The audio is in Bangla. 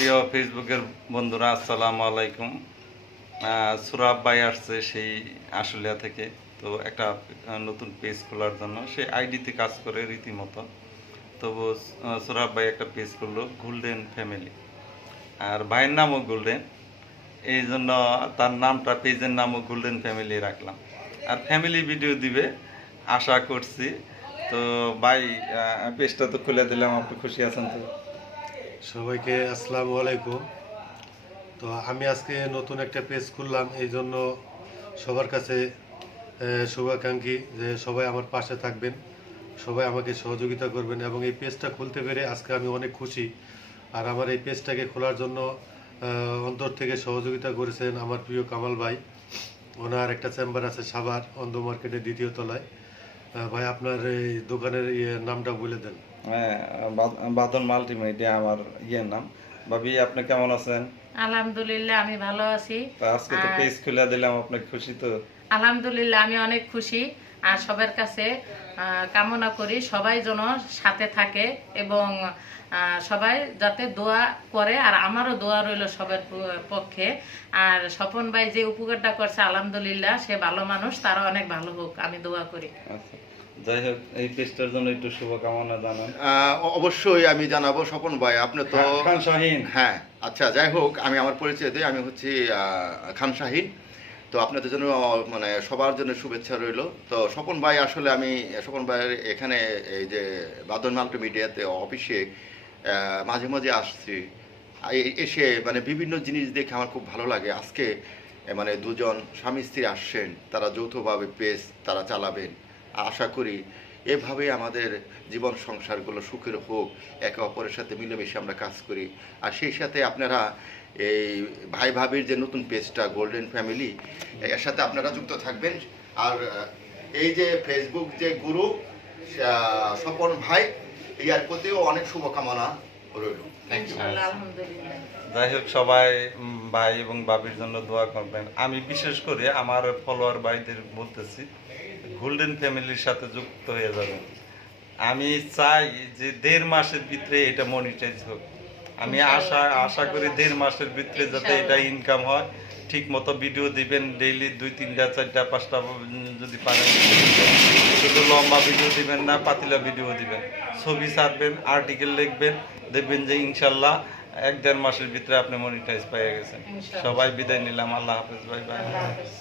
প্রিয় ফেসবুকের বন্ধুরা, আসসালামু আলাইকুম। সুরাব ভাই আসছে সেই আশুলিয়া থেকে। তো একটা নতুন পেজ খোলার জন্য। সে আইডিতে কাজ করে রীতিমতো। তবু সুরাব ভাই একটা পেজ করল গোল্ডেন ফ্যামিলি আর ভাইয়ের নামও গোল্ডেন এই জন্য তার নামটা পেজের নামও গোল্ডেন ফ্যামিলি রাখলাম। আর ফ্যামিলি ভিডিও দিবে, আশা করছি। তো ভাই পেজটা তো খুলে দিলাম, আপনি খুশি আছেন তো? সবাইকে আসসালামু আলাইকুম। তো আমি আজকে নতুন একটা পেজ খুললাম, এই জন্য সবার কাছে শুভাকাঙ্ক্ষী যে সবাই আমার পাশে থাকবেন, সবাই আমাকে সহযোগিতা করবেন এবং এই পেজটা খুলতে পেরে আজকে আমি অনেক খুশি। আর আমার এই পেজটাকে খোলার জন্য অন্তর থেকে সহযোগিতা করেছেন আমার প্রিয় কামাল ভাই। ওনার একটা চেম্বার আছে সাভার, অন্ধ মার্কেটের দ্বিতীয় তলায়। ভাই আপনার এই দোকানের ইয়ে নামটা বলে দেন। হ্যাঁ বা- বাদল মাল্টিমিডিয়া আমার ইয়ের নাম। ভাবি আপনি কেমন আছেন? আলহামদুলিল্লাহ আমি ভালো আছি। আজকে তো পেজ খুলে দিলাম আপনি খুশি তো? আলহামদুলিল্লাহ আমি অনেক খুশি। আর সবার কাছে কামনা করি সবাই যেন সাথে থাকে এবং সবাই যাতে দোয়া করে আর আমারও দোয়া রইল সবার পক্ষে। আর স্বপন ভাই যে উপকারটা করছে আলহামদুলিল্লাহ সে ভালো মানুষ তারা অনেক ভালো হোক আমি দোয়া করি। আচ্ছা। যাই হোক এই পেজটার জন্য একটু শুভকামনা জানান। অবশ্যই আমি জানাব স্বপন ভাই আপনি তো খান শাহিন। হ্যাঁ আচ্ছা যাই হোক আমি আমার পরিচয় দিই আমি হচ্ছি খান শাহিন। তো আপনাদের জন্য মানে সবার জন্য শুভেচ্ছা রইল। তো স্বপন ভাই, আসলে আমি, স্বপন ভাইয়ের এখানে এই যে বাদন মাল্টিমিডিয়াতে অফিসে মাঝে মাঝে আসছি। এসে মানে বিভিন্ন জিনিস দেখে আমার খুব ভালো লাগে। আজকে মানে দুজন স্বামী স্ত্রী আসছেন, তারা যৌথভাবে পেজ তারা চালাবেন। আশা করি এভাবে আমাদের জীবন সংসারগুলো সুখের হোক একে অপরের সাথে মিলেমিশে আমরা কাজ করি। আর সেই সাথে আপনারা এই ভাই ভাবির যে নতুন পেজটা গোল্ডেন ফ্যামিলি এর সাথে আপনারা যুক্ত থাকবেন। আর এই যে ফেসবুক যে গুরু স্বপন ভাই ইয়ার প্রতিও অনেক শুভকামনা রইল। থ্যাংক ইউ যাই হোক সবাই ভাই এবং বাবির জন্য দোয়া করবেন। আমি বিশেষ করে আমার ফলোয়ার ভাইদের বলতেছি গোল্ডেন ফ্যামিলির সাথে যুক্ত হয়ে যাবেন আমি চাই যে দেড় মাসের ভিতরে এটা মনিটাইজ হোক। আমি আশা আশা করি দেড় মাসের ভিতরে যাতে এটা ইনকাম হয়। ঠিক মতো ভিডিও দিবেন ডেইলি দুই তিনটা চারটা পাঁচটা যদি পারেন। শুধু লম্বা ভিডিও দিবেন না পাতিলা ভিডিও দিবেন। ছবি ছাড়বেন আর্টিকেল লিখবেন। দেখবেন যে ইনশাল্লাহ এক দেড় মাসের ভিতরে আপনি মনিটাইজ পেয়ে গেছেন। সবাই বিদায় নিলাম। আল্লাহ হাফেজ। ভাই হাফেজ।